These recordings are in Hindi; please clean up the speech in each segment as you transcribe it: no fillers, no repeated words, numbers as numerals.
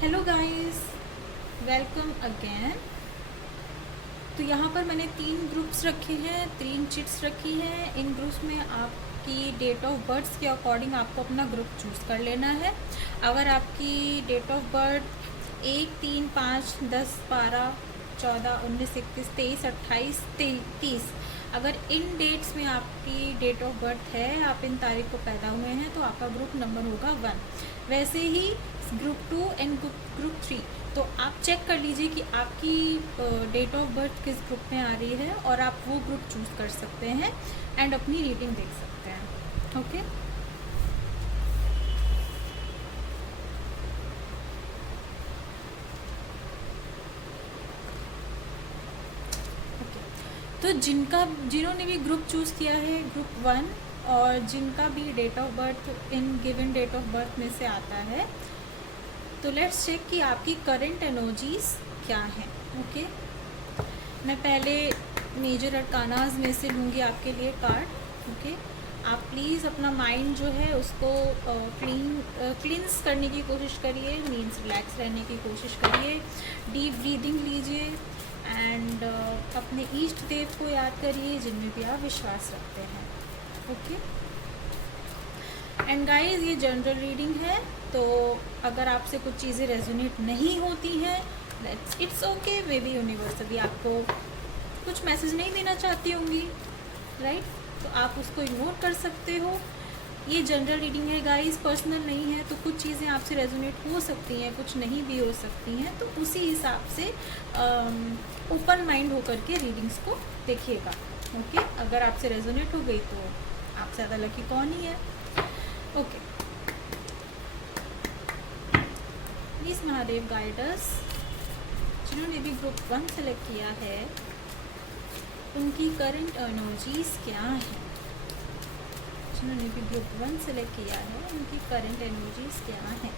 Hello guys, welcome again. तो यहाँ पर मैंने 3 ग्रुप्स रखे हैं, 3 चिट्स रखी हैं। इन ग्रुप्स में आपकी डेट ऑफ बर्थ के अकॉर्डिंग आपको अपना ग्रुप चूज़ कर लेना है। अगर आपकी डेट ऑफ बर्थ 1, 3, 5, 10, 12, 14, 19, 21, 23, 28, 30, अगर इन डेट्स में आपकी डेट ऑफ बर्थ है, आप इन तारीख को पैदा हुए हैं, तो आपका ग्रुप नंबर होगा 1। वैसे ही ग्रुप 2 एंड ग्रुप 3, तो आप चेक कर लीजिए कि आपकी डेट ऑफ बर्थ किस ग्रुप में आ रही है और आप वो ग्रुप चूज़ कर सकते हैं एंड अपनी रीडिंग देख सकते हैं। ओके, तो जिन्होंने भी ग्रुप चूज़ किया है ग्रुप 1, और जिनका भी date of birth in given date of birth में से आता है, तो लेट्स चेक कि आपकी करंट एनर्जीज क्या हैं। ओके, मैं पहले मेजर अरकानाज में से लूँगी आपके लिए कार्ड। ओके, आप प्लीज़ अपना माइंड जो है उसको क्लींस करने की कोशिश करिए, मीन्स रिलैक्स रहने की कोशिश करिए, डीप ब्रीदिंग लीजिए एंड अपने इष्ट देव को याद करिए जिनमें भी आप विश्वास रखते हैं। ओके एंड गाइस, ये जनरल रीडिंग है, तो अगर आपसे कुछ चीज़ें रेजोनेट नहीं होती हैं, it's okay. May be universe अभी आपको कुछ मैसेज नहीं देना चाहती होंगी, राइट? तो आप उसको इग्नोर कर सकते हो। ये जनरल रीडिंग है गाइस, पर्सनल नहीं है, तो कुछ चीज़ें आपसे रेजोनेट हो सकती हैं, कुछ नहीं भी हो सकती हैं, तो उसी हिसाब से ओपन माइंड होकर के रीडिंग्स को देखिएगा। ओके, अगर आपसे रेजोनेट हो गई तो आप ज़्यादा लकी कौन ही है। ओके, प्लीज़ महादेव गाइडर्स, जिन्होंने भी ग्रुप 1 सेलेक्ट किया है उनकी करंट एनर्जीज क्या हैं। जिन्होंने भी ग्रुप 1 सेलेक्ट किया है उनकी करंट एनर्जीज क्या हैं।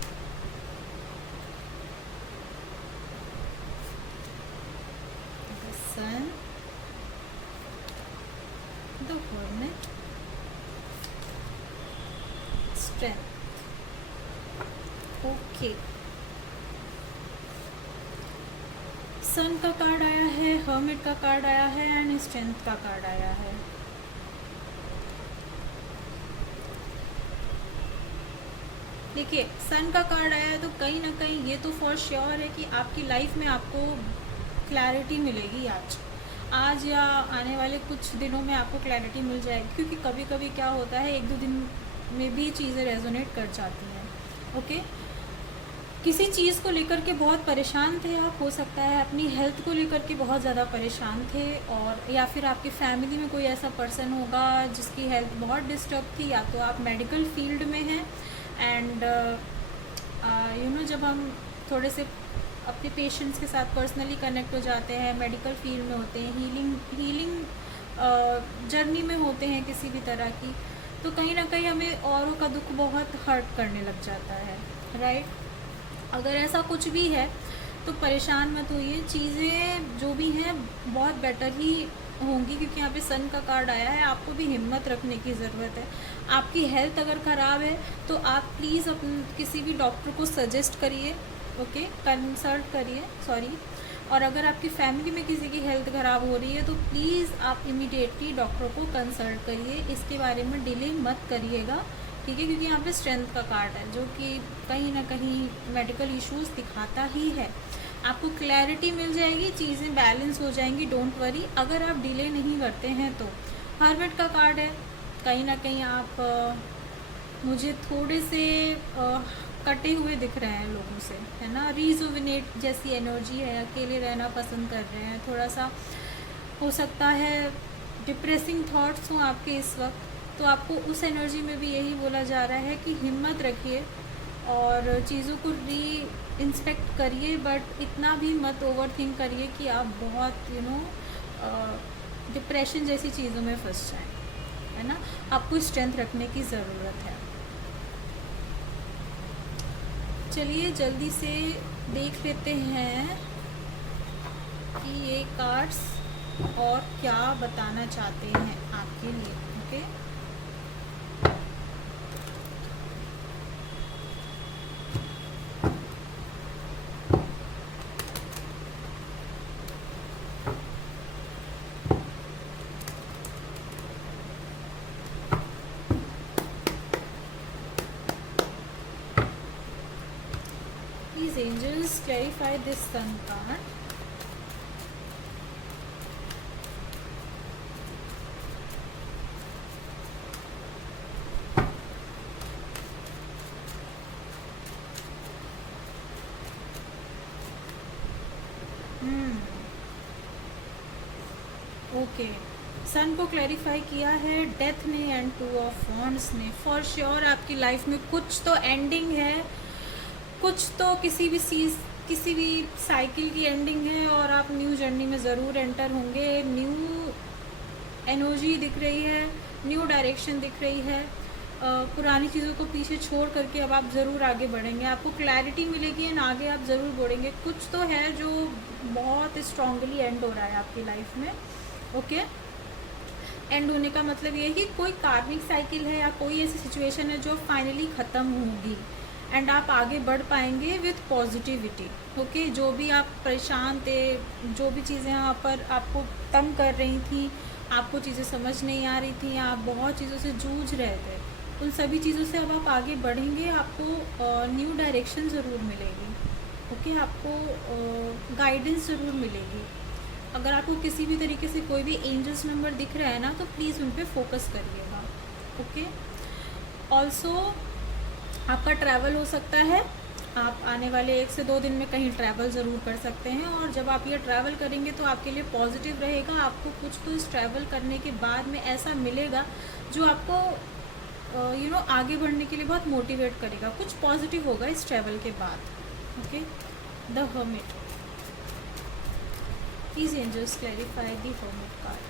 The sun, the hermit, strength. Okay, sun का कार्ड आया है, हर्मिट का कार्ड आया है एंड स्ट्रेंथ का कार्ड आया है। देखिए, सन का कार्ड आया है तो कहीं ना कहीं ये तो फॉर श्योर है कि आपकी लाइफ में आपको क्लैरिटी मिलेगी आज या आने वाले कुछ दिनों में आपको क्लैरिटी मिल जाएगी, क्योंकि कभी कभी क्या होता है 1-2 दिन में भी चीज़ें रेजोनेट कर जाती हैं। ओके, किसी चीज़ को लेकर के बहुत परेशान थे आप, हो सकता है अपनी हेल्थ को लेकर के बहुत ज़्यादा परेशान थे, और या फिर आपकी फैमिली में कोई ऐसा पर्सन होगा जिसकी हेल्थ बहुत डिस्टर्ब थी, या तो आप मेडिकल फील्ड में हैं एंड जब हम थोड़े से अपने पेशेंट्स के साथ पर्सनली कनेक्ट हो जाते हैं, मेडिकल फील्ड में होते हैं, हीलिंग जर्नी में होते हैं किसी भी तरह की, तो कहीं ना कहीं हमें औरों का दुख बहुत हर्ट करने लग जाता है, राइट? अगर ऐसा कुछ भी है तो परेशान मत होइए, चीज़ें जो भी हैं बहुत बेटर ही होंगी, क्योंकि यहाँ पे सन का कार्ड आया है। आपको भी हिम्मत रखने की ज़रूरत है। आपकी हेल्थ अगर ख़राब है तो आप प्लीज़ किसी भी डॉक्टर को सजेस्ट करिए, ओके, कंसल्ट करिए, सॉरी। और अगर आपकी फैमिली में किसी की हेल्थ ख़राब हो रही है तो प्लीज़ आप इमीडिएटली डॉक्टर को कंसल्ट करिए, इसके बारे में डिले मत करिएगा, ठीक है? क्योंकि यहाँ पे स्ट्रेंथ का कार्ड है जो कि कहीं ना कहीं मेडिकल इश्यूज दिखाता ही है। आपको क्लैरिटी मिल जाएगी, चीज़ें बैलेंस हो जाएंगी, डोंट वरी, अगर आप डिले नहीं करते हैं तो। हर्मिट का कार्ड है, कहीं ना कहीं आप मुझे थोड़े से कटे हुए दिख रहे हैं लोगों से, है ना? रिजुविनेट जैसी एनर्जी है, अकेले रहना पसंद कर रहे हैं, थोड़ा सा हो सकता है डिप्रेसिंग थॉट्स हों आपके इस वक्त, तो आपको उस एनर्जी में भी यही बोला जा रहा है कि हिम्मत रखिए और चीज़ों को इंस्पेक्ट करिए, बट इतना भी मत ओवर थिंक करिए कि आप बहुत डिप्रेशन जैसी चीज़ों में फंस जाएं, है ना? आपको स्ट्रेंथ रखने की ज़रूरत है। चलिए जल्दी से देख लेते हैं कि ये कार्ड्स और क्या बताना चाहते हैं आपके लिए। Okay, These angels clarify this sun card. Okay, sun को क्लैरिफाई किया है डेथ ने एंड टू ऑफ वॉन्ड्स ने। फॉर श्योर आपकी लाइफ में कुछ तो एंडिंग है, कुछ तो किसी भी साइकिल की एंडिंग है और आप न्यू जर्नी में ज़रूर एंटर होंगे। न्यू एनर्जी दिख रही है, न्यू डायरेक्शन दिख रही है। पुरानी चीज़ों को पीछे छोड़ करके अब आप ज़रूर आगे बढ़ेंगे, आपको क्लैरिटी मिलेगी एंड आगे आप ज़रूर बढ़ेंगे। कुछ तो है जो बहुत स्ट्रांगली एंड हो रहा है आपकी लाइफ में। ओके, एंड होने का मतलब ये है कि कोई कार्मिक साइकिल है या कोई ऐसी सिचुएशन है जो फाइनली ख़त्म होगी एंड आप आगे बढ़ पाएंगे विथ पॉजिटिविटी। ओके, जो भी आप परेशान थे, जो भी चीज़ें यहाँ पर आपको तंग कर रही थी, आपको चीज़ें समझ नहीं आ रही थी, आप बहुत चीज़ों से जूझ रहे थे, उन सभी चीज़ों से अब आप आगे बढ़ेंगे। आपको न्यू डायरेक्शन ज़रूर मिलेगी। ओके, आपको गाइडेंस ज़रूर मिलेगी। अगर आपको किसी भी तरीके से कोई भी एंजल्स नंबर दिख रहा है ना, तो प्लीज़ उन पे फोकस करिएगा। ओके, ऑल्सो आपका ट्रैवल हो सकता है, आप आने वाले 1 से 2 दिन में कहीं ट्रैवल ज़रूर कर सकते हैं और जब आप ये ट्रैवल करेंगे तो आपके लिए पॉजिटिव रहेगा। आपको कुछ तो इस ट्रैवल करने के बाद में ऐसा मिलेगा जो आपको आगे बढ़ने के लिए बहुत मोटिवेट करेगा। कुछ पॉजिटिव होगा इस ट्रैवल के बाद। Okay, the hermit. Please angels clarify the hermit card.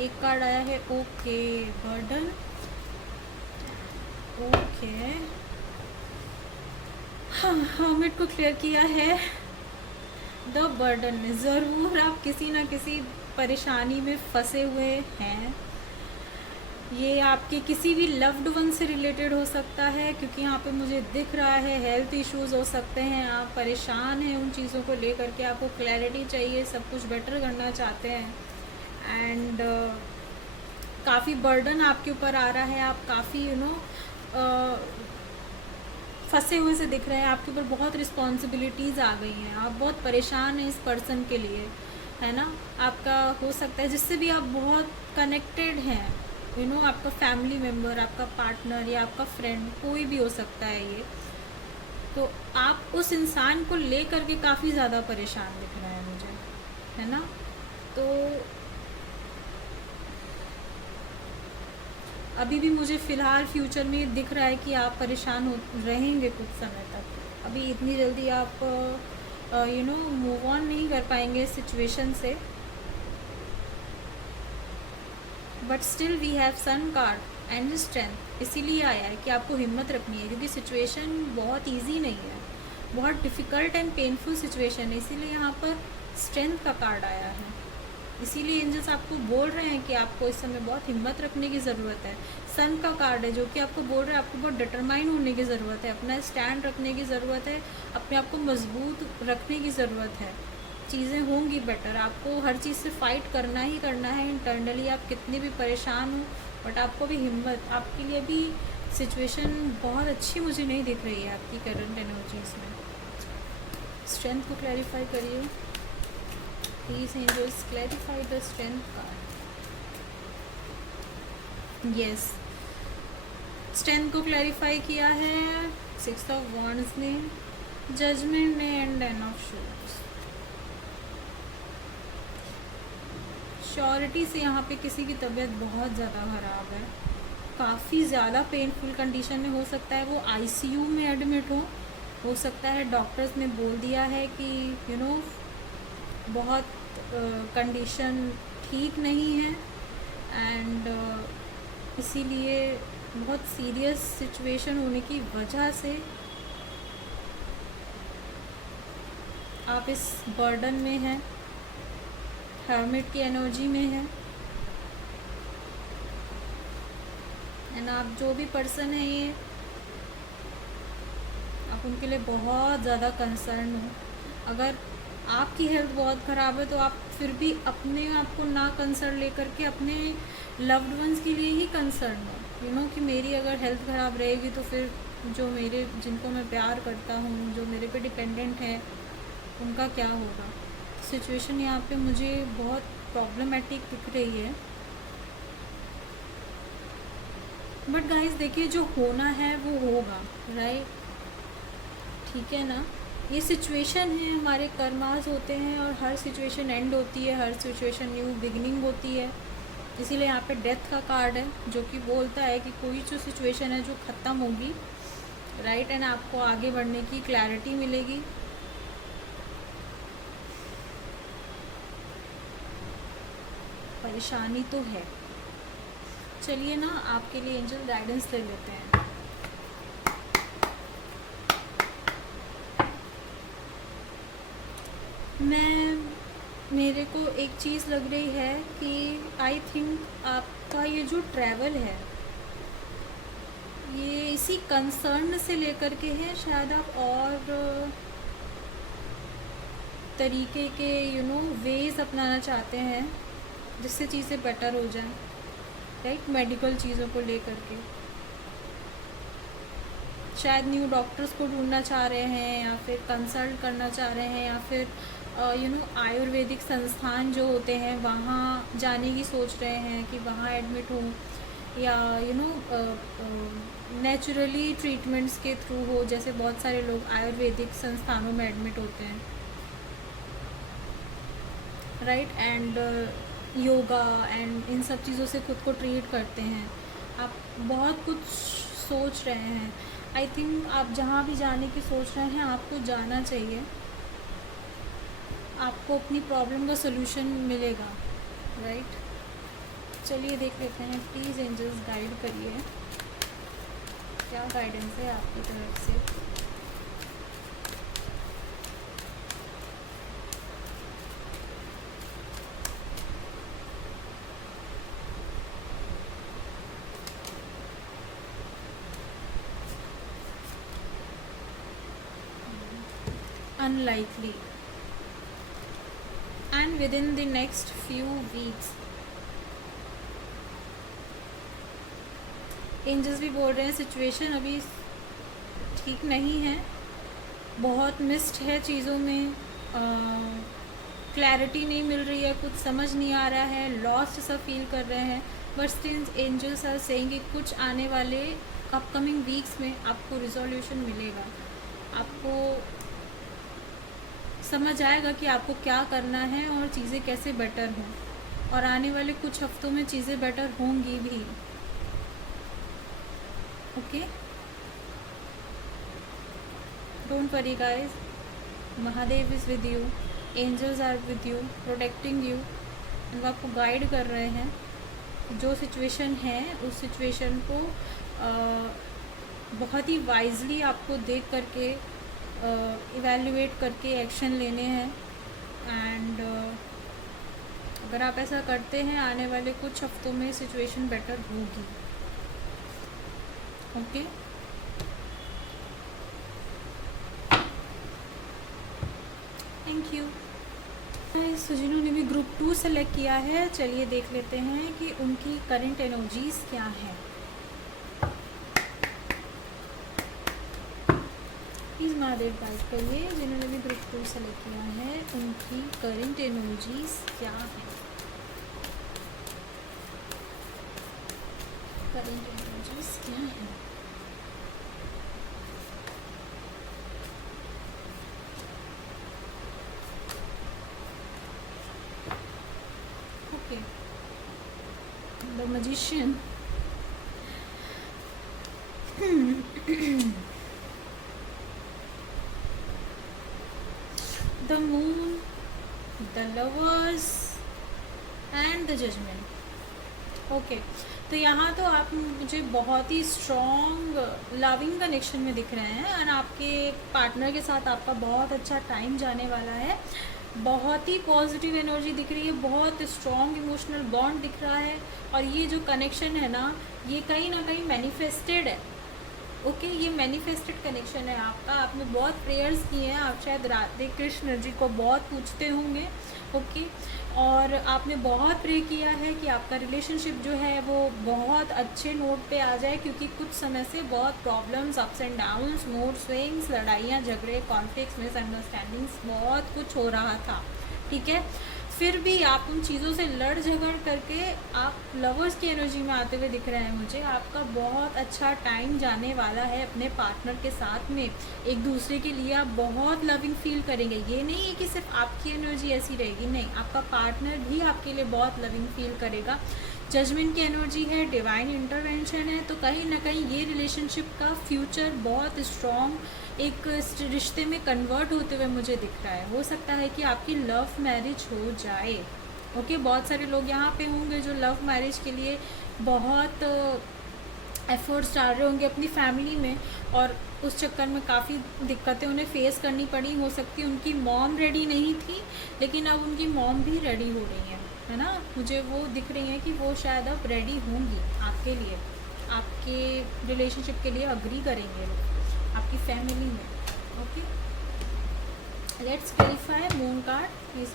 एक कार्ड आया है ओके बर्डन। ओके, हाँ, हर्मिट को क्लियर किया है द बर्डन में। ज़रूर आप किसी ना किसी परेशानी में फंसे हुए हैं। ये आपके किसी भी लव्ड वन से रिलेटेड हो सकता है, क्योंकि यहाँ पे मुझे दिख रहा है हेल्थ इश्यूज हो सकते हैं। आप परेशान हैं उन चीज़ों को लेकर के, आपको क्लैरिटी चाहिए, सब कुछ बेटर करना चाहते हैं एंड काफ़ी बर्डन आपके ऊपर आ रहा है। आप काफ़ी फंसे हुए से दिख रहे हैं, आपके ऊपर बहुत रिस्पॉन्सिबिलिटीज़ आ गई हैं, आप बहुत परेशान हैं इस पर्सन के लिए, है ना। आपका हो सकता है जिससे भी आप बहुत कनेक्टेड हैं, आपका फैमिली मेम्बर, आपका पार्टनर या आपका फ्रेंड, कोई भी हो सकता है ये। तो आप उस इंसान को ले करके काफ़ी ज़्यादा परेशान दिख रहे हैं मुझे, है ना। तो अभी भी मुझे फ़िलहाल फ्यूचर में दिख रहा है कि आप परेशान हो रहेंगे कुछ समय तक। अभी इतनी जल्दी आप मूव ऑन नहीं कर पाएंगे इस सिचुएशन से, but still we have sun card and strength. इसीलिए आया है कि आपको हिम्मत रखनी है, क्योंकि सिचुएशन बहुत इजी नहीं है, बहुत डिफ़िकल्ट एंड पेनफुल सिचुएशन है। इसीलिए यहाँ पर स्ट्रेंथ का कार्ड आया है। इसीलिए एंजल्स आपको बोल रहे हैं कि आपको इस समय बहुत हिम्मत रखने की ज़रूरत है। सन का कार्ड है जो कि आपको बोल रहा है आपको बहुत डिटरमाइन होने की ज़रूरत है, अपना स्टैंड रखने की ज़रूरत है, अपने आप को मजबूत रखने की ज़रूरत है। चीज़ें होंगी बेटर, आपको हर चीज़ से फ़ाइट करना ही करना है। इंटरनली आप कितने भी परेशान हो, बट आपको भी हिम्मत, आपके लिए भी सिचुएशन बहुत अच्छी मुझे नहीं दिख रही है आपकी करंट एनर्जीज में। स्ट्रेंथ को क्लैरिफाई करिए please angels, clarify the strength card. Yes, strength को क्लैरिफाई किया है 6 ऑफ वॉन्ड्स ने, जजमेंट ने एंड 10 ऑफ शॉर्ट्स। श्योरिटी से यहाँ पे किसी की तबीयत बहुत ज़्यादा ख़राब है, काफ़ी ज़्यादा पेनफुल कंडीशन में, हो सकता है वो आईसीयू में एडमिट हो सकता है डॉक्टर्स ने बोल दिया है कि बहुत कंडीशन ठीक नहीं है एंड इसीलिए बहुत सीरियस सिचुएशन होने की वजह से आप इस बर्डन में हैं, हर्मिट की एनर्जी में है। एंड आप जो भी पर्सन है ये, आप उनके लिए बहुत ज़्यादा कंसर्न हो। अगर आपकी हेल्थ बहुत ख़राब है तो आप फिर भी अपने आप को ना कंसर्न लेकर के अपने लव्ड वंस के लिए ही कंसर्न हो, कि मेरी अगर हेल्थ ख़राब रहेगी तो फिर जो मेरे जिनको मैं प्यार करता हूँ, जो मेरे पे डिपेंडेंट है, उनका क्या होगा। सिचुएशन यहाँ पे मुझे बहुत प्रॉब्लमेटिक दिख रही है। बट गाइस देखिए, जो होना है वो होगा, राइट? ठीक है ना। ये सिचुएशन है, हमारे कर्मास होते हैं और हर सिचुएशन एंड होती है, हर सिचुएशन न्यू बिगिनिंग होती है। इसीलिए यहाँ पे डेथ का कार्ड है जो कि बोलता है कि कोई जो सिचुएशन है जो ख़त्म होगी, राइट, एंड आपको आगे बढ़ने की क्लैरिटी मिलेगी। परेशानी तो है। चलिए ना, आपके लिए एंजल गाइडेंस ले लेते हैं। मेरे को एक चीज़ लग रही है कि आई थिंक आपका ये जो ट्रैवल है ये इसी कंसर्न से लेकर के है। शायद आप और तरीके के वेज अपनाना चाहते हैं जिससे चीज़ें बेटर हो जाएं, राइट? मेडिकल चीज़ों को लेकर के शायद न्यू डॉक्टर्स को ढूंढना चाह रहे हैं, या फिर कंसल्ट करना चाह रहे हैं, या फिर आयुर्वेदिक संस्थान जो होते हैं वहाँ जाने की सोच रहे हैं कि वहाँ एडमिट हो, या नेचुरली ट्रीटमेंट्स के थ्रू हो। जैसे बहुत सारे लोग आयुर्वेदिक संस्थानों में एडमिट होते हैं, right? And yoga and in सब चीज़ों से खुद को ट्रीट करते हैं। आप बहुत कुछ सोच रहे हैं। आई थिंक आप जहाँ भी जाने की सोच रहे हैं आपको जाना चाहिए, आपको अपनी प्रॉब्लम का सोल्यूशन मिलेगा, राइट? चलिए देख लेते हैं, प्लीज़ एंजल्स गाइड करिए, क्या गाइडेंस है आपकी तरफ से। Unlikely and within the next few weeks। Angels भी बोल रहे हैं सिचुएशन अभी ठीक नहीं है, बहुत मिस्ड है चीज़ों में, क्लैरिटी नहीं मिल रही है, कुछ समझ नहीं आ रहा है, लॉस्ट सा फील कर रहे हैं। But still angels are saying कि कुछ आने वाले अपकमिंग वीक्स में आपको रिजोल्यूशन मिलेगा, आपको समझ आएगा कि आपको क्या करना है और चीज़ें कैसे बेटर हों, और आने वाले कुछ हफ्तों में चीज़ें बेटर होंगी भी। Okay, don't worry guys, Mahadev is with you, angels are with you, protecting you, वो आपको गाइड कर रहे हैं। जो सिचुएशन है उस सिचुएशन को बहुत ही वाइजली आपको देख करके इवैल्यूएट करके एक्शन लेने हैं। एंड अगर आप ऐसा करते हैं आने वाले कुछ हफ्तों में सिचुएशन बेटर होगी। Okay, thank you. सो जिन्होंने भी ग्रुप 2 सेलेक्ट किया है, चलिए देख लेते हैं कि उनकी करंट एनर्जीज क्या है। प्लीज़ महादेव गाइड करिए, जिन्होंने भी ग्रुप 2 सेलेक्ट किया है उनकी करंट एनर्जीज क्या है। करंट एनर्जीज क्या है? Okay, the magician. The moon, the lovers and the judgment। Okay, तो यहाँ तो आप मुझे बहुत ही स्ट्रॉन्ग लविंग कनेक्शन में दिख रहे हैं, और आपके पार्टनर के साथ आपका बहुत अच्छा टाइम जाने वाला है। बहुत ही पॉजिटिव एनर्जी दिख रही है, बहुत स्ट्रॉन्ग इमोशनल बॉन्ड दिख रहा है, और ये जो कनेक्शन है ना, ये कहीं ना कहीं मैनिफेस्टेड है, ओके, ये मैनिफेस्टेड कनेक्शन है आपका, आपने बहुत प्रेयर्स किए हैं, आप शायद राधे कृष्ण जी को बहुत पूछते होंगे। ओके, और आपने बहुत प्रे किया है कि आपका रिलेशनशिप जो है वो बहुत अच्छे नोट पे आ जाए, क्योंकि कुछ समय से बहुत problems, ups and downs, mood swings, लड़ाइयाँ झगड़े, कॉन्फ्लिक्ट्स, मिसअंडरस्टैंडिंग्स बहुत कुछ हो रहा था। ठीक है, फिर भी आप उन चीज़ों से लड़ झगड़ करके आप लवर्स की एनर्जी में आते हुए दिख रहे हैं मुझे। आपका बहुत अच्छा टाइम जाने वाला है अपने पार्टनर के साथ में, एक दूसरे के लिए आप बहुत लविंग फील करेंगे। ये नहीं है कि सिर्फ आपकी एनर्जी ऐसी रहेगी, नहीं, आपका पार्टनर भी आपके लिए बहुत लविंग फील करेगा। जजमेंट की एनर्जी है, डिवाइन इंटरवेंशन है, तो कहीं ना कहीं ये रिलेशनशिप का फ्यूचर बहुत स्ट्रॉन्ग एक रिश्ते में कन्वर्ट होते हुए मुझे दिख रहा है। हो सकता है कि आपकी लव मैरिज हो जाए। ओके, बहुत सारे लोग यहाँ पे होंगे जो लव मैरिज के लिए बहुत एफर्ट्स डाल रहे होंगे अपनी फैमिली में, और उस चक्कर में काफ़ी दिक्कतें उन्हें फेस करनी पड़ी। हो सकती है उनकी मॉम रेडी नहीं थी, लेकिन अब उनकी मॉम भी रेडी हो रही है ना, मुझे वो दिख रही है कि वो शायद अब रेडी होंगी आपके लिए, आपके रिलेशनशिप के लिए अग्री करेंगे लोग आपकी फैमिली में। Okay, let's clarify moon card please.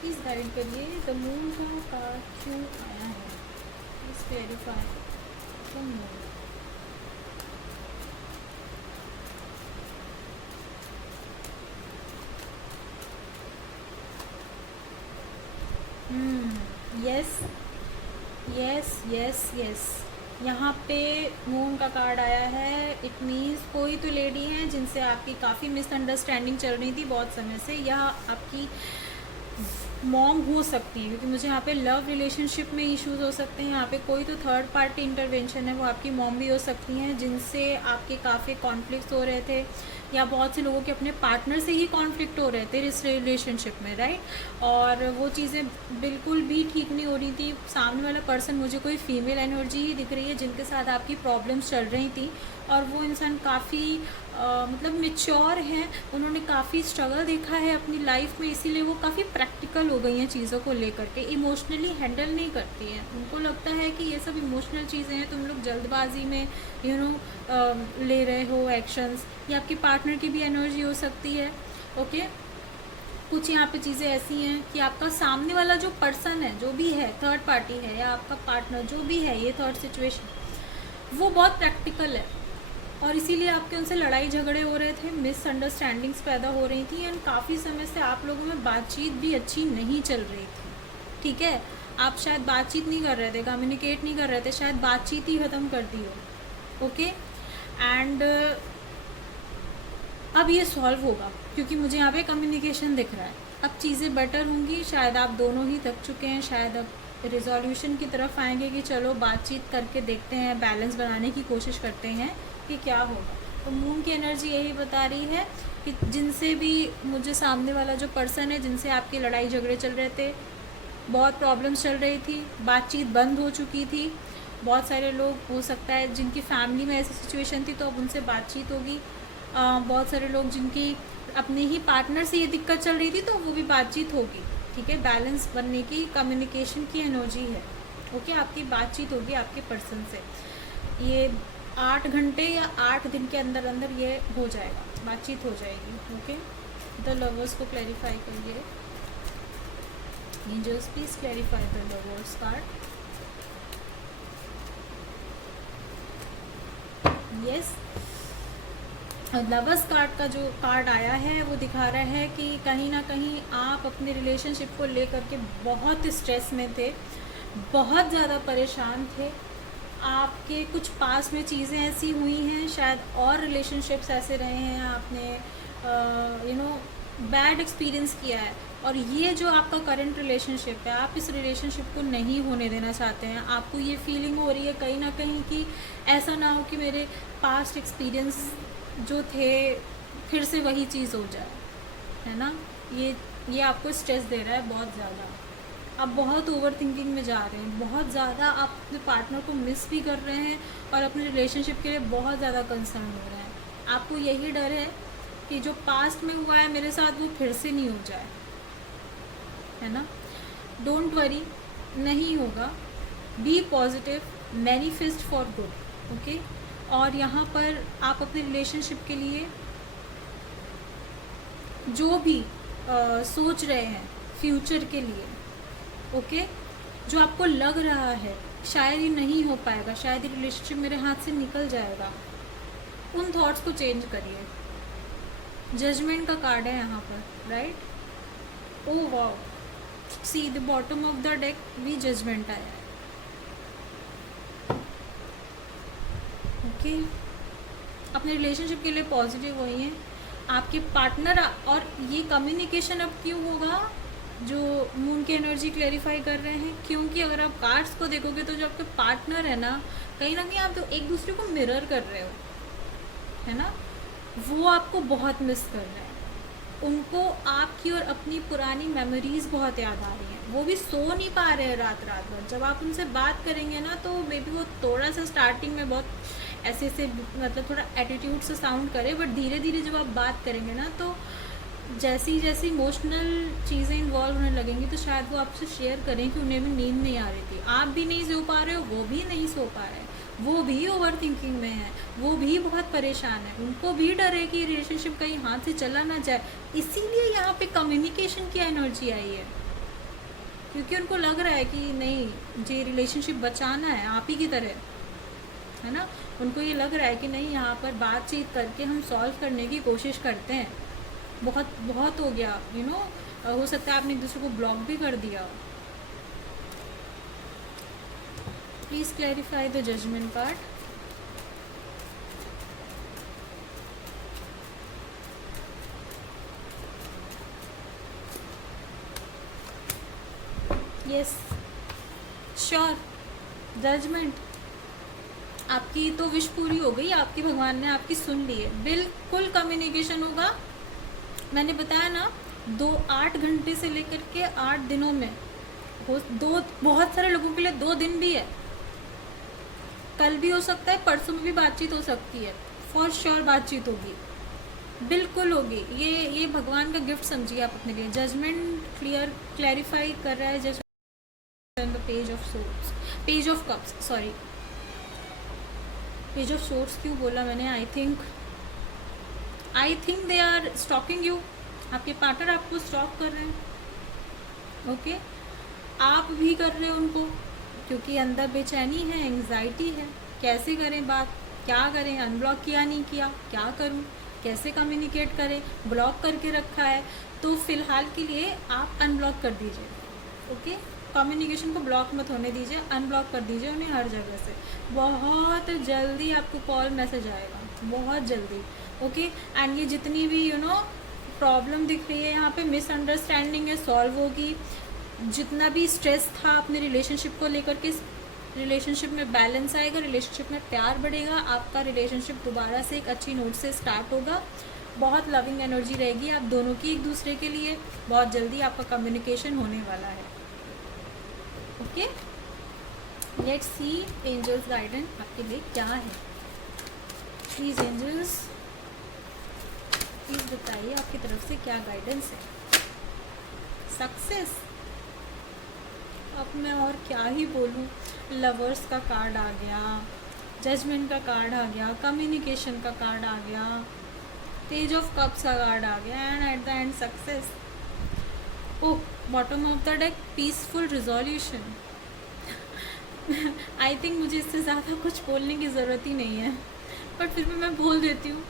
Please guide करिए द मून का कार्ड क्यों आया है, please clarify the moon. Yes yes yes yes, यहाँ पे मून का कार्ड आया है। इट मीन्स कोई तो लेडी है जिनसे आपकी काफ़ी मिसअंडरस्टैंडिंग चल रही थी बहुत समय से, या आपकी मॉम हो सकती है, क्योंकि मुझे यहाँ पे लव रिलेशनशिप में इश्यूज हो सकते हैं। यहाँ पे कोई तो थर्ड पार्टी इंटरवेंशन है, वो आपकी मॉम भी हो सकती हैं, जिनसे आपके काफ़ी कॉन्फ्लिक्ट्स हो रहे थे, या बहुत से लोगों के अपने पार्टनर से ही कॉन्फ्लिक्ट हो रहे थे इस रिलेशनशिप में, राइट। और वो चीज़ें बिल्कुल भी ठीक नहीं हो रही थी। सामने वाला पर्सन मुझे कोई फीमेल एनर्जी ही दिख रही है जिनके साथ आपकी प्रॉब्लम्स चल रही थी, और वो इंसान काफ़ी मतलब मेच्योर हैं, उन्होंने काफ़ी स्ट्रगल देखा है अपनी लाइफ में, इसीलिए वो काफ़ी प्रैक्टिकल हो गई हैं चीज़ों को लेकर के, इमोशनली हैंडल नहीं करती हैं। उनको लगता है कि ये सब इमोशनल चीज़ें हैं, तुम लोग जल्दबाजी में ले रहे हो एक्शंस, या आपकी पार्टनर की भी एनर्जी हो सकती है। ओके, कुछ यहाँ पे चीज़ें ऐसी हैं कि आपका सामने वाला जो पर्सन है, जो भी है, थर्ड पार्टी है या आपका पार्टनर जो भी है, ये थर्ड सिचुएशन, वो बहुत प्रैक्टिकल है, और इसीलिए आपके उनसे लड़ाई झगड़े हो रहे थे, मिसअंडरस्टैंडिंग्स पैदा हो रही थी, एंड काफ़ी समय से आप लोगों में बातचीत भी अच्छी नहीं चल रही थी। ठीक है, आप शायद बातचीत नहीं कर रहे थे, कम्युनिकेट नहीं कर रहे थे, शायद बातचीत ही ख़त्म कर दी हो। ओके, एंड अब ये सॉल्व होगा, क्योंकि मुझे यहाँ पे कम्युनिकेशन दिख रहा है, अब चीज़ें बेटर होंगी। शायद आप दोनों ही थक चुके हैं, शायद अब रिजोल्यूशन की तरफ आएंगे कि चलो बातचीत करके देखते हैं, बैलेंस बनाने की कोशिश करते हैं कि क्या होगा। तो मून की एनर्जी यही बता रही है कि जिनसे भी मुझे सामने वाला जो पर्सन है, जिनसे आपकी लड़ाई झगड़े चल रहे थे, बहुत प्रॉब्लम्स चल रही थी, बातचीत बंद हो चुकी थी, बहुत सारे लोग हो सकता है जिनकी फैमिली में ऐसी सिचुएशन थी तो अब उनसे बातचीत होगी। बहुत सारे लोग जिनकी अपने ही पार्टनर से ये दिक्कत चल रही थी तो वो भी बातचीत होगी। ठीक है, बैलेंस बनने की, कम्युनिकेशन की एनर्जी है। ओके, आपकी बातचीत होगी आपके पर्सन से, ये 8 घंटे या 8 दिन के अंदर अंदर ये हो जाएगा, बातचीत हो जाएगी। ओके, द लवर्स को क्लैरिफाई करिए। Angels please clarify the lovers card. Yes, lovers card का जो कार्ड आया है वो दिखा रहा है कि कहीं ना कहीं आप अपने रिलेशनशिप को लेकर के बहुत स्ट्रेस में थे, बहुत ज़्यादा परेशान थे। आपके कुछ पास में चीज़ें ऐसी हुई हैं, शायद और रिलेशनशिप्स ऐसे रहे हैं, आपने बैड एक्सपीरियंस किया है, और ये जो आपका करंट रिलेशनशिप है, आप इस रिलेशनशिप को नहीं होने देना चाहते हैं। आपको ये फीलिंग हो रही है कहीं ना कहीं कि ऐसा ना हो कि मेरे पास्ट एक्सपीरियंस जो थे फिर से वही चीज़ हो जाए, है ना। ये आपको स्ट्रेस दे रहा है बहुत ज़्यादा। आप बहुत ओवर थिंकिंग में जा रहे हैं, बहुत ज़्यादा आप अपने पार्टनर को मिस भी कर रहे हैं और अपने रिलेशनशिप के लिए बहुत ज़्यादा कंसर्न हो रहे हैं। आपको यही डर है कि जो पास्ट में हुआ है मेरे साथ वो फिर से नहीं हो जाए। है ना। डोंट वरी, नहीं होगा, be positive, manifest for good, okay. और यहाँ पर आप अपने रिलेशनशिप के लिए जो भी सोच रहे हैं फ्यूचर के लिए, ओके, जो आपको लग रहा है शायद ये नहीं हो पाएगा, शायद ये रिलेशनशिप मेरे हाथ से निकल जाएगा, उन थॉट्स को चेंज करिए। जजमेंट का कार्ड है यहाँ पर, right. Oh wow, see the bottom of the deck भी जजमेंट आया है, ओके। अपने रिलेशनशिप के लिए पॉजिटिव होइए। आपके पार्टनर, और ये कम्युनिकेशन अब क्यों होगा, जो मून की एनर्जी क्लैरिफाई कर रहे हैं, क्योंकि अगर आप कार्ड्स को देखोगे तो जो आपके पार्टनर है ना कहीं आप तो एक दूसरे को मिरर कर रहे हो, है ना, वो आपको बहुत मिस कर रहे हैं। उनको आपकी और अपनी पुरानी मेमोरीज बहुत याद आ रही हैं, वो भी सो नहीं पा रहे हैं रात रात भर। जब आप उनसे बात करेंगे ना तो मे बी वो थोड़ा सा स्टार्टिंग में बहुत ऐसे मतलब थोड़ा एटीट्यूड से साउंड करे, बट धीरे धीरे जब आप बात करेंगे ना तो जैसी जैसी इमोशनल चीज़ें इन्वॉल्व होने लगेंगी तो शायद वो आपसे शेयर करें कि उन्हें भी नींद नहीं आ रही थी, आप भी नहीं सो पा रहे हो, वो भी नहीं सो पा रहे, वो भी ओवर थिंकिंग में है, वो भी बहुत परेशान है, उनको भी डर है कि रिलेशनशिप कहीं हाथ से चला ना जाए। इसीलिए यहाँ पे कम्युनिकेशन की एनर्जी आई है, क्योंकि उनको लग रहा है कि नहीं, ये रिलेशनशिप बचाना है आप ही की तरह, है ना। उनको ये लग रहा है कि नहीं, यहाँ पर बातचीत करके हम सॉल्व करने की कोशिश करते हैं, बहुत बहुत हो गया, यू नो, हो सकता है आपने एक दूसरे को ब्लॉक भी कर दिया। Please clarify the judgement card. Yes, sure, judgement. आपकी तो विश पूरी हो गई, आपकी भगवान ने आपकी सुन ली है, बिल्कुल कम्युनिकेशन होगा। मैंने बताया ना, 8 घंटे से लेकर के 8 दिनों में हो, बहुत सारे लोगों के लिए 2 दिन भी है, कल भी हो सकता है, परसों में भी बातचीत हो सकती है, फॉर श्योर बातचीत होगी, बिल्कुल होगी। ये भगवान का गिफ्ट समझिए आप अपने लिए। जजमेंट क्लैरिफाई कर रहा है just page of swords, page of cups, sorry, page of swords क्यों बोला मैंने। I think they are stalking you, आपके पार्टनर आपको स्टॉक कर रहे हैं, ओके। आप भी कर रहे हो उनको, क्योंकि अंदर बेचैनी है, एंग्जाइटी है, कैसे करें बात, क्या करें, अनब्लॉक किया नहीं किया, क्या करूं, कैसे कम्युनिकेट करें, ब्लॉक करके रखा है, तो फिलहाल के लिए आप अनब्लॉक कर दीजिए, ओके। कम्युनिकेशन को ब्लॉक मत होने दीजिए, अनब्लॉक कर दीजिए उन्हें हर जगह से। बहुत जल्दी आपको कॉल मैसेज आएगा, बहुत जल्दी, ओके। एंड ये जितनी भी प्रॉब्लम दिख रही है यहाँ पे, मिसअंडरस्टैंडिंग है, सॉल्व होगी। जितना भी स्ट्रेस था अपने रिलेशनशिप को लेकर के, रिलेशनशिप में बैलेंस आएगा, रिलेशनशिप में प्यार बढ़ेगा, आपका रिलेशनशिप दोबारा से एक अच्छी नोट से स्टार्ट होगा, बहुत लविंग एनर्जी रहेगी आप दोनों की एक दूसरे के लिए, बहुत जल्दी आपका कम्युनिकेशन होने वाला है, okay. Let's see angels guidance आपके लिए क्या है। प्लीज़ एंजल्स, प्लीज़ बताइए आपकी तरफ से क्या गाइडेंस है। सक्सेस, अब मैं और क्या ही बोलूँ। लवर्स का कार्ड आ गया, जजमेंट का कार्ड आ गया, कम्युनिकेशन का कार्ड आ गया, पेज ऑफ कप्स का कार्ड आ गया, and at the end success. Oh, bottom of the deck peaceful resolution. I think मुझे इससे ज़्यादा कुछ बोलने की ज़रूरत ही नहीं है, बट फिर भी मैं बोल देती हूँ।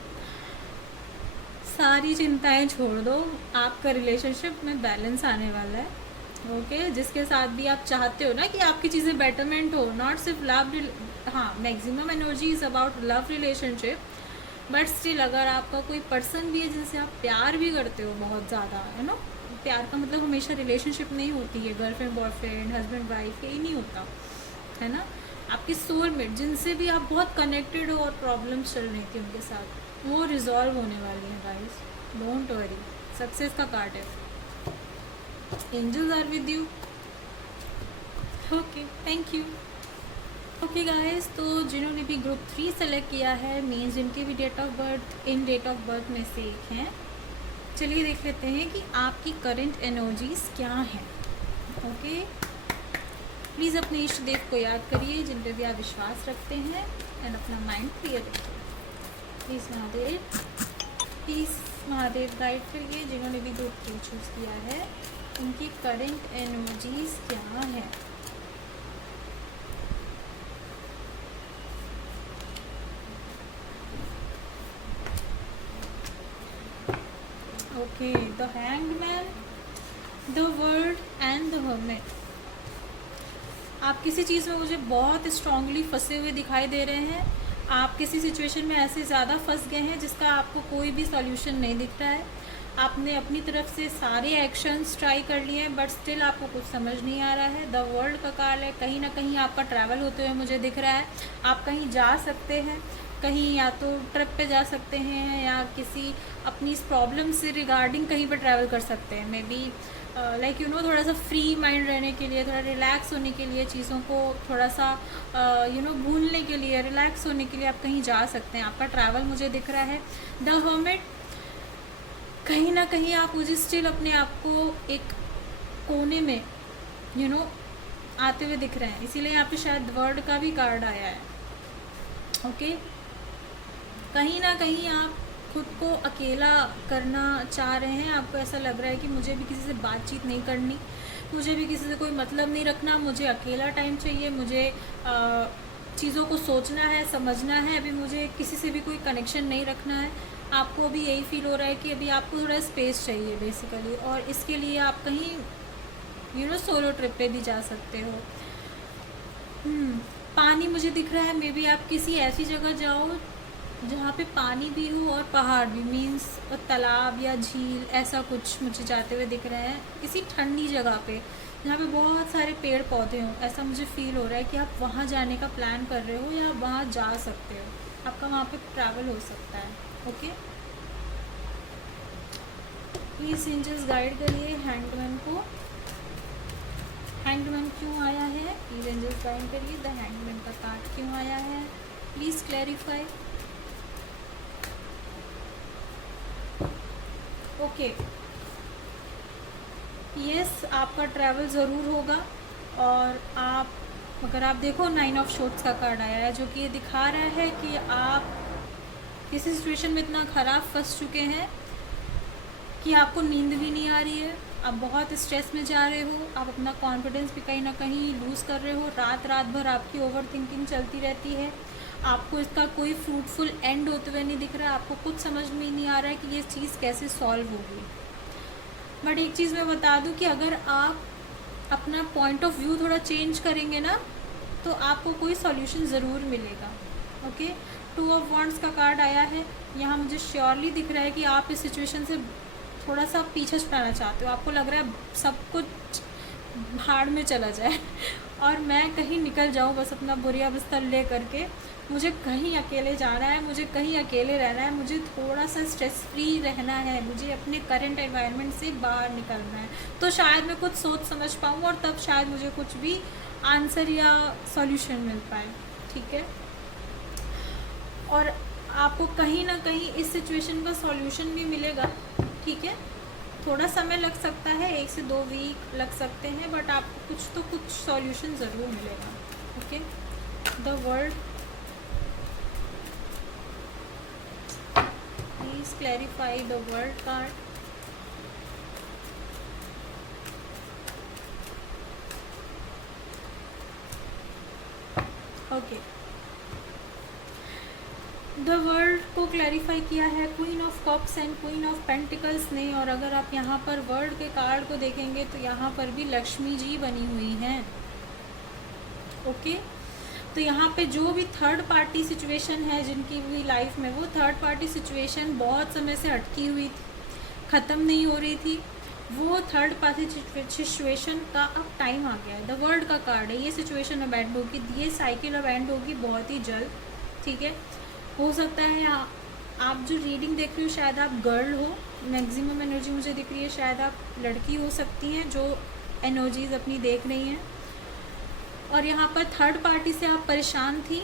सारी चिंताएं छोड़ दो, आपका रिलेशनशिप में बैलेंस आने वाला है, ओके। जिसके साथ भी आप चाहते हो ना कि आपकी चीज़ें बेटरमेंट हो, नॉट सिर्फ लव, हाँ, maximum energy is about love relationship, but still अगर आपका कोई पर्सन भी है जिनसे आप प्यार भी करते हो बहुत ज़्यादा, है ना। प्यार का मतलब हमेशा रिलेशनशिप नहीं होती है, गर्लफ्रेंड बॉयफ्रेंड, हस्बैंड वाइफ, यही नहीं होता है ना। आपके सोलमेट जिनसे भी आप बहुत कनेक्टेड हो और प्रॉब्लम्स चल रही थी उनके साथ, वो रिजॉल्व होने वाली है गाइस, डोंट वरी। सक्सेस का कार्ड है, angels are with you, okay, thank you. Okay guys, तो जिन्होंने भी ग्रुप 3 सेलेक्ट किया है, मीन्स जिनके भी date of birth in date of birth में से एक हैं, चलिए देख लेते हैं कि आपकी करंट एनर्जीज क्या हैं। ओके, प्लीज़ अपने इष्ट देव को याद करिए जिन पे भी आप विश्वास रखते हैं, एंड अपना माइंड क्लियर रखिए। प्लीज़ महादेव गाइड करिए जिन्होंने भी ग्रुप 3 चूज़ किया है, उनकी करंट एनर्जीज क्या है। Okay, the hangman, the world and the hermit. आप किसी चीज़ में मुझे बहुत स्ट्रांगली फंसे हुए दिखाई दे रहे हैं। आप किसी सिचुएशन में ऐसे ज़्यादा फंस गए हैं जिसका आपको कोई भी सॉल्यूशन नहीं दिख रहा है। आपने अपनी तरफ से सारे एक्शंस ट्राई कर लिए हैं, बट स्टिल आपको कुछ समझ नहीं आ रहा है। द वर्ल्ड का कार्ड है, कहीं ना कहीं आपका ट्रैवल होते हुए मुझे दिख रहा है। आप कहीं जा सकते हैं, कहीं या तो ट्रिप पे जा सकते हैं या किसी अपनी इस प्रॉब्लम से रिगार्डिंग कहीं पर ट्रैवल कर सकते हैं। May be like you know, थोड़ा सा फ्री माइंड रहने के लिए, थोड़ा रिलैक्स होने के लिए, चीज़ों को थोड़ा सा भूलने के लिए, रिलैक्स होने के लिए आप कहीं जा सकते हैं। आपका ट्रैवल मुझे दिख रहा है। द हर्मिट, कहीं ना कहीं आप मुझे स्टिल अपने आप को एक कोने में आते हुए दिख रहे हैं, इसीलिए यहाँ पे शायद वर्ड का भी कार्ड आया है। ओके, कहीं ना कहीं आप खुद को अकेला करना चाह रहे हैं। आपको ऐसा लग रहा है कि मुझे भी किसी से बातचीत नहीं करनी, मुझे भी किसी से कोई मतलब नहीं रखना, मुझे अकेला टाइम चाहिए, मुझे चीज़ों को सोचना है, समझना है, अभी मुझे किसी से भी कोई कनेक्शन नहीं रखना है। आपको अभी यही फील हो रहा है कि अभी आपको थोड़ा स्पेस चाहिए बेसिकली, और इसके लिए आप कहीं सोलो ट्रिप पे भी जा सकते हो। पानी मुझे दिख रहा है, मे बी आप किसी ऐसी जगह जाओ जहाँ पे पानी भी हो और पहाड़ भी, मीन्स तालाब या झील, ऐसा कुछ मुझे जाते हुए दिख रहे हैं। किसी ठंडी जगह पे जहाँ पे बहुत सारे पेड़ पौधे हों, ऐसा मुझे फील हो रहा है कि आप वहाँ जाने का प्लान कर रहे हो या वहाँ जा सकते हो, आपका वहाँ पे ट्रैवल हो सकता है। ओके, प्लीज़ एंजल्स गाइड करिए हैंगमैन को। हैंगमैन क्यों आया है? प्लीज़ एंजल्स गाइड करिए। द हैंगमैन का कार्ड क्यों आया है? Please clarify. ओके, यस, आपका ट्रैवल ज़रूर होगा। और आप अगर आप देखो 9 ऑफ शॉर्ट्स का कार्ड आया है, जो कि ये दिखा रहा है कि आप किसी सिचुएशन में इतना ख़राब फंस चुके हैं कि आपको नींद भी नहीं आ रही है, आप बहुत स्ट्रेस में जा रहे हो, आप अपना कॉन्फिडेंस भी कहीं ना कहीं लूज़ कर रहे हो, रात भर आपकी ओवर थिंकिंग चलती रहती है, आपको इसका कोई फ्रूटफुल एंड होते हुए नहीं दिख रहा है, आपको कुछ समझ में नहीं आ रहा है कि ये चीज़ कैसे सॉल्व होगी। बट एक चीज़ मैं बता दूं कि अगर आप अपना पॉइंट ऑफ व्यू थोड़ा चेंज करेंगे ना, तो आपको कोई सॉल्यूशन ज़रूर मिलेगा। ओके, 2 ऑफ वॉन्ड्स का कार्ड आया है। यहाँ मुझे श्योरली दिख रहा है कि आप इस सिचुएशन से थोड़ा सा पीछे छुड़ाना चाहते हो, आपको लग रहा है सब कुछ भाड़ में चला जाए और मैं कहीं निकल जाऊँ बस अपना बोरिया बिस्तर ले करके, मुझे कहीं अकेले जाना है, मुझे कहीं अकेले रहना है, मुझे थोड़ा सा स्ट्रेस फ्री रहना है, मुझे अपने करंट एनवायरनमेंट से बाहर निकलना है, तो शायद मैं कुछ सोच समझ पाऊँ और तब शायद मुझे कुछ भी आंसर या सॉल्यूशन मिल पाए। ठीक है, और आपको कहीं ना कहीं इस सिचुएशन का सॉल्यूशन भी मिलेगा। ठीक है, थोड़ा समय लग सकता है, 1 से 2 वीक लग सकते हैं, बट आपको कुछ सॉल्यूशन ज़रूर मिलेगा। Okay, the world, please clarify the world card. Okay, the world को क्लैरिफाई किया है queen of cups and queen of pentacles ने, और अगर आप यहाँ पर वर्ल्ड के कार्ड को देखेंगे तो यहाँ पर भी लक्ष्मी जी बनी हुई हैं। ओके, तो यहाँ पे जो भी थर्ड पार्टी सिचुएशन है जिनकी भी लाइफ में, वो थर्ड पार्टी सिचुएशन बहुत समय से अटकी हुई थी, ख़त्म नहीं हो रही थी, वो थर्ड पार्टी सिचुएशन का अब टाइम आ गया है। द वर्ल्ड का कार्ड है, ये सिचुएशन अब एंड होगी, ये साइकिल अब एंड होगी बहुत ही जल्द। ठीक है, हो सकता है आप जो रीडिंग देख रही हो शायद आप गर्ल हो, मैक्सिमम एनर्जी मुझे दिख रही है, शायद आप लड़की हो सकती हैं जो एनर्जीज अपनी देख रही हैं, और यहाँ पर थर्ड पार्टी से आप परेशान थी,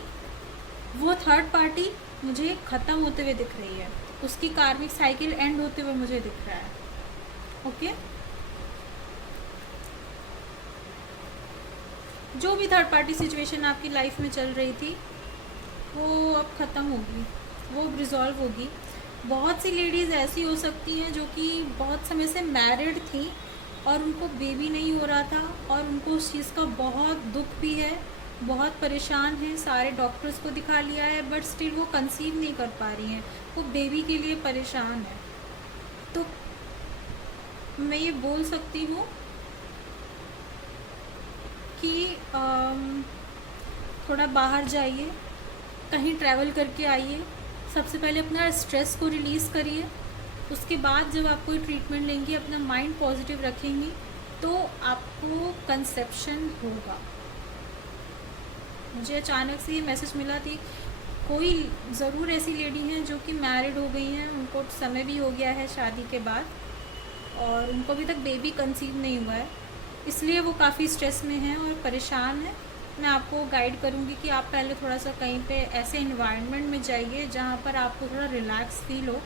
वो थर्ड पार्टी मुझे ख़त्म होते हुए दिख रही है, उसकी कार्मिक साइकिल एंड होते हुए मुझे दिख रहा है। ओके, जो भी थर्ड पार्टी सिचुएशन आपकी लाइफ में चल रही थी वो अब ख़त्म होगी, वो अब रिज़ॉल्व होगी। बहुत सी लेडीज़ ऐसी हो सकती हैं जो कि बहुत समय से मैरिड थी और उनको बेबी नहीं हो रहा था और उनको उस चीज़ का बहुत दुख भी है, बहुत परेशान हैं, सारे डॉक्टर्स को दिखा लिया है, बट स्टिल वो कंसीव नहीं कर पा रही हैं, वो बेबी के लिए परेशान है। तो मैं ये बोल सकती हूँ कि थोड़ा बाहर जाइए, कहीं ट्रैवल करके आइए, सबसे पहले अपना स्ट्रेस को रिलीज़ करिए। उसके बाद जब आप कोई ट्रीटमेंट लेंगी, अपना माइंड पॉजिटिव रखेंगी, तो आपको कंसेप्शन होगा। मुझे अचानक से ये मैसेज मिला थी, कोई ज़रूर ऐसी लेडी हैं जो कि मैरिड हो गई हैं, उनको समय भी हो गया है शादी के बाद और उनको अभी तक बेबी कंसीव नहीं हुआ है, इसलिए वो काफ़ी स्ट्रेस में हैं और परेशान हैं। मैं आपको गाइड करूँगी कि आप पहले थोड़ा सा कहीं पे ऐसे इन्वायरमेंट में जाइए जहाँ पर आपको थोड़ा रिलैक्स फील हो।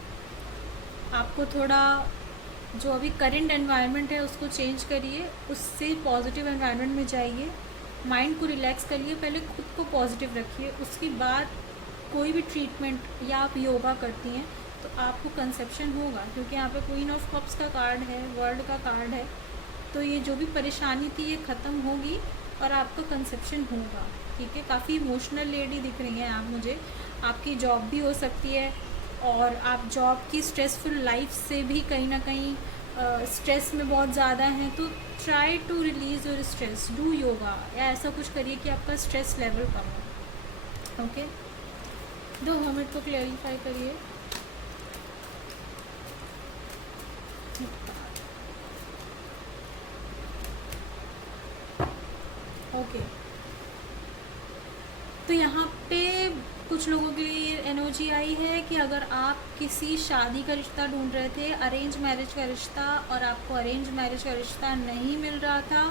आपको थोड़ा जो अभी करंट एनवायरनमेंट है उसको चेंज करिए, उससे पॉजिटिव एनवायरनमेंट में जाइए, माइंड को रिलैक्स करिए, पहले खुद को पॉजिटिव रखिए। उसके बाद कोई भी ट्रीटमेंट या आप योगा करती हैं तो आपको कंसेप्शन होगा, क्योंकि यहाँ पे क्वीन ऑफ कप्स का कार्ड है, वर्ल्ड का कार्ड है। तो ये जो भी परेशानी थी ये ख़त्म होगी और आपका कंसेप्शन होगा। ठीक है, काफ़ी इमोशनल लेडी दिख रही हैं आप मुझे। आपकी जॉब भी हो सकती है और आप जॉब की स्ट्रेसफुल लाइफ से भी कहीं ना कहीं स्ट्रेस में बहुत ज़्यादा हैं, तो try to release your stress, do yoga या ऐसा कुछ करिए कि आपका स्ट्रेस लेवल कम हो। ओके, दो हर्मिट को क्लेरिफाई करिए। ओके, तो यहाँ पे कुछ लोगों के लिए एनर्जी आई है कि अगर आप किसी शादी का रिश्ता ढूंढ रहे थे, अरेंज मैरिज का रिश्ता, और आपको अरेंज मैरिज का रिश्ता नहीं मिल रहा था,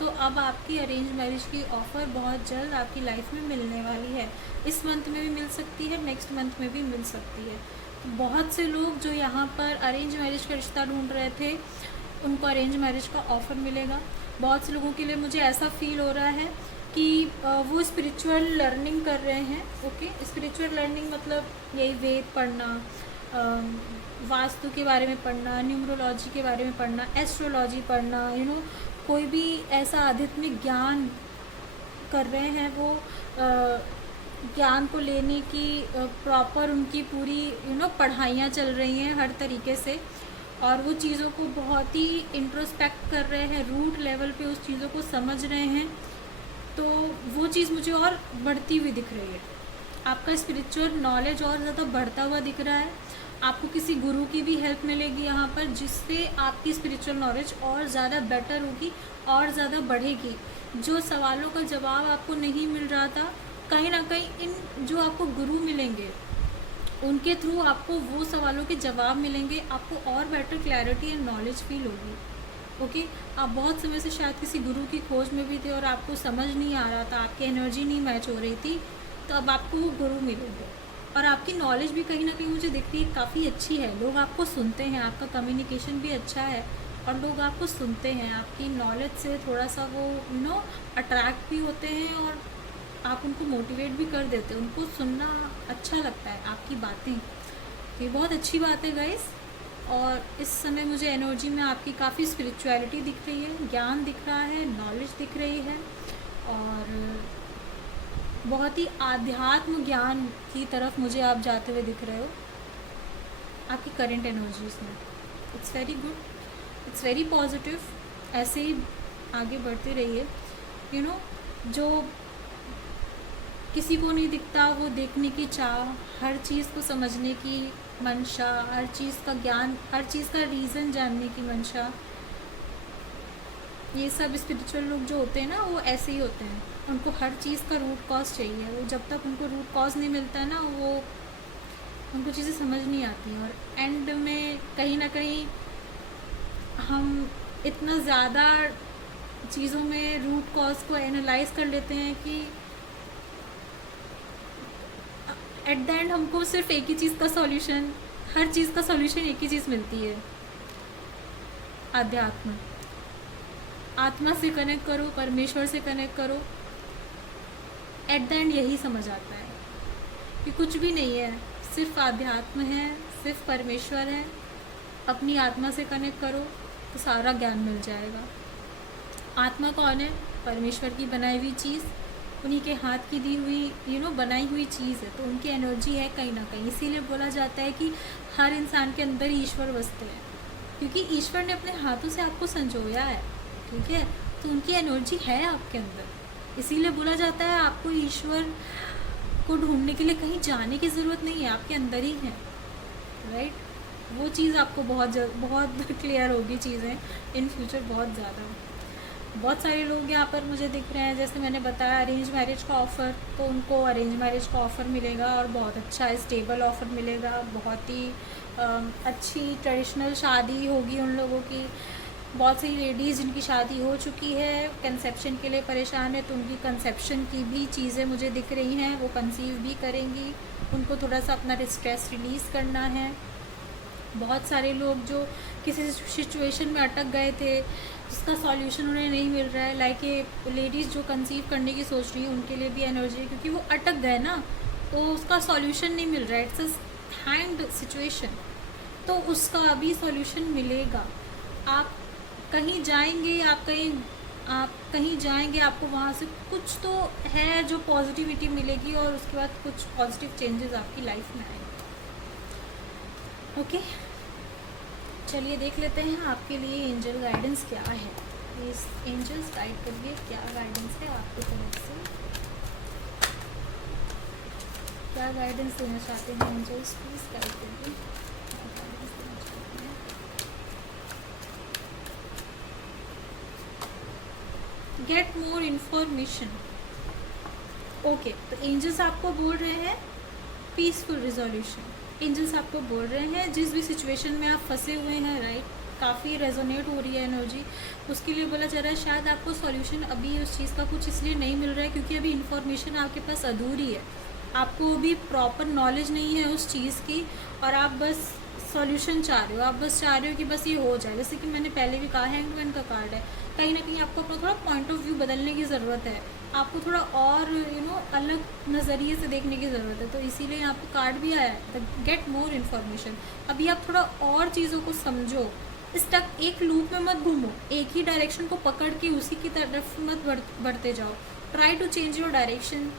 तो अब आपकी अरेंज मैरिज की ऑफ़र बहुत जल्द आपकी लाइफ में मिलने वाली है। इस मंथ में भी मिल सकती है, नेक्स्ट मंथ में भी मिल सकती है। तो बहुत से लोग जो यहाँ पर अरेंज मैरिज का रिश्ता ढूंढ रहे थे उनको अरेंज मैरिज का ऑफ़र मिलेगा। बहुत से लोगों के लिए मुझे ऐसा फील हो रहा है कि वो स्पिरिचुअल लर्निंग कर रहे हैं। ओके, स्पिरिचुअल लर्निंग मतलब यही वेद पढ़ना, वास्तु के बारे में पढ़ना, न्यूमरोलॉजी के बारे में पढ़ना, एस्ट्रोलॉजी पढ़ना, कोई भी ऐसा आध्यात्मिक ज्ञान कर रहे हैं। वो ज्ञान को लेने की प्रॉपर उनकी पूरी पढ़ाइयाँ चल रही हैं हर तरीके से, और वो चीज़ों को बहुत ही इंट्रोस्पेक्ट कर रहे हैं, रूट लेवल पे उस चीज़ों को समझ रहे हैं। तो वो चीज़ मुझे और बढ़ती हुई दिख रही है। आपका स्पिरिचुअल नॉलेज और ज़्यादा बढ़ता हुआ दिख रहा है। आपको किसी गुरु की भी हेल्प मिलेगी यहाँ पर, जिससे आपकी स्पिरिचुअल नॉलेज और ज़्यादा बेटर होगी और ज़्यादा बढ़ेगी। जो सवालों का जवाब आपको नहीं मिल रहा था, कहीं ना कहीं इन जो आपको गुरु मिलेंगे उनके थ्रू आपको वो सवालों के जवाब मिलेंगे, आपको और better clarity and knowledge feel होगी। ओके, आप बहुत समय से शायद किसी गुरु की खोज में भी थे और आपको समझ नहीं आ रहा था, आपकी एनर्जी नहीं मैच हो रही थी, तो अब आपको वो गुरु मिलेंगे। और आपकी नॉलेज भी कहीं ना कहीं मुझे दिखती है काफ़ी अच्छी है, लोग आपको सुनते हैं, आपका कम्युनिकेशन भी अच्छा है और लोग आपको सुनते हैं, आपकी नॉलेज से थोड़ा सा वो अट्रैक्ट भी होते हैं और आप उनको मोटिवेट भी कर देते हैं, उनको सुनना अच्छा लगता है आपकी बातें। तो ये बहुत अच्छी बात है गाइस। और इस समय मुझे एनर्जी में आपकी काफ़ी स्पिरिचुअलिटी दिख रही है, ज्ञान दिख रहा है, नॉलेज दिख रही है और बहुत ही आध्यात्म ज्ञान की तरफ मुझे आप जाते हुए दिख रहे हो आपकी करंट एनर्जीज में। It's very good, it's very positive. ऐसे ही आगे बढ़ते रहिए। जो किसी को नहीं दिखता वो देखने की चाह, हर चीज़ को समझने की मंशा, हर चीज़ का ज्ञान, हर चीज़ का रीज़न जानने की मंशा, ये सब स्पिरिचुअल लोग जो होते हैं ना वो ऐसे ही होते हैं। उनको हर चीज़ का रूट कॉज चाहिए, वो जब तक उनको रूट कॉज नहीं मिलता है ना वो उनको चीज़ें समझ नहीं आती। और एंड में कहीं ना कहीं हम इतना ज़्यादा चीज़ों में रूट कॉज को एनालाइज कर लेते हैं कि एट द एंड हमको सिर्फ एक ही चीज़ का सॉल्यूशन, हर चीज़ का सॉल्यूशन एक ही चीज़ मिलती है, अध्यात्म। आत्मा से कनेक्ट करो, परमेश्वर से कनेक्ट करो, एट द एंड यही समझ आता है कि कुछ भी नहीं है, सिर्फ आध्यात्म है, सिर्फ परमेश्वर है। अपनी आत्मा से कनेक्ट करो तो सारा ज्ञान मिल जाएगा। आत्मा कौन है? परमेश्वर की बनाई हुई चीज़, उन्हीं के हाथ की दी हुई बनाई हुई चीज़ है, तो उनकी एनर्जी है कहीं ना कहीं। इसीलिए बोला जाता है कि हर इंसान के अंदर ईश्वर बसते हैं, क्योंकि ईश्वर ने अपने हाथों से आपको संजोया है, ठीक है? तो उनकी एनर्जी है आपके अंदर। इसीलिए बोला जाता है आपको ईश्वर को ढूंढने के लिए कहीं जाने की ज़रूरत नहीं है, आपके अंदर ही है, राइट? वो चीज़ आपको बहुत क्लियर होगी चीज़ें इन फ्यूचर, बहुत ज़्यादा। बहुत सारे लोग यहाँ पर मुझे दिख रहे हैं, जैसे मैंने बताया अरेंज मैरिज का ऑफ़र, तो उनको अरेंज मैरिज का ऑफ़र मिलेगा और बहुत अच्छा स्टेबल ऑफ़र मिलेगा। बहुत ही अच्छी ट्रेडिशनल शादी होगी उन लोगों की। बहुत सी लेडीज़ जिनकी शादी हो चुकी है, कंसेप्शन के लिए परेशान है, तो उनकी कंसेप्शन की भी चीज़ें मुझे दिख रही हैं, वो कंसीव भी करेंगी। उनको थोड़ा सा अपना स्ट्रेस रिलीज़ करना है। बहुत सारे लोग जो किसी सिचुएशन में अटक गए थे, जिसका सॉल्यूशन उन्हें नहीं मिल रहा है, लाइक ये लेडीज़ जो कंसीव करने की सोच रही है, उनके लिए भी एनर्जी है, क्योंकि वो अटक गए ना, तो उसका सॉल्यूशन नहीं मिल रहा है, इट्स अ हैंड सिचुएशन, तो उसका अभी सॉल्यूशन मिलेगा। आप कहीं जाएंगे, आप कहीं जाएंगे, आपको वहाँ से कुछ तो है जो पॉजिटिविटी मिलेगी, और उसके बाद कुछ पॉजिटिव चेंजेस आपकी लाइफ में आएंगे। ओके, चलिए देख लेते हैं आपके लिए एंजल गाइडेंस क्या है। प्लीज़ एंजल्स गाइड करिए, क्या गाइडेंस है आपकी तरफ से, क्या गाइडेंस देना चाहते हैं एंजल्स, प्लीज़ गाइड करिए, क्या गाइडेंस देना चाहते हैं। Get more information. ओके, तो एंजल्स आपको बोल रहे हैं पीसफुल रिजोल्यूशन। एंजल्स आपको बोल रहे हैं जिस भी सिचुएशन में आप फंसे हुए हैं, राइट, काफ़ी रेजोनेट हो रही है एनर्जी, उसके लिए बोला जा रहा है शायद आपको सॉल्यूशन अभी उस चीज़ का कुछ इसलिए नहीं मिल रहा है क्योंकि अभी इन्फॉर्मेशन आपके पास अधूरी है, आपको अभी प्रॉपर नॉलेज नहीं है उस चीज़ की, और आप बस सॉल्यूशन चाह रहे हो, आप बस चाह रहे हो कि बस ये हो जाए। जैसे कि मैंने पहले भी कहा, हैंगमैन का कार्ड है, कहीं ना कहीं आपको अपना थोड़ा पॉइंट ऑफ व्यू बदलने की ज़रूरत है, आपको थोड़ा और अलग नज़रिए से देखने की ज़रूरत है, तो इसीलिए यहाँ पे कार्ड भी आया है, गेट मोर इन्फॉर्मेशन। अभी आप थोड़ा और चीज़ों को समझो, स्टक एक लूप में मत घूमो, एक ही डायरेक्शन को पकड़ के उसी की तरफ मत बढ़ते जाओ। Try to change your direction,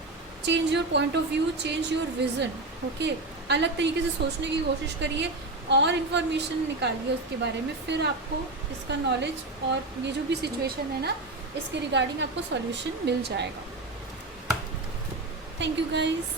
change your point of view, change your vision. Okay, अलग तरीके से सोचने की कोशिश करिए और इन्फॉर्मेशन निकालिए उसके बारे में, फिर आपको इसका नॉलेज और ये जो भी सिचुएशन है ना, इसके रिगार्डिंग आपको सॉल्यूशन मिल जाएगा। Thank you guys.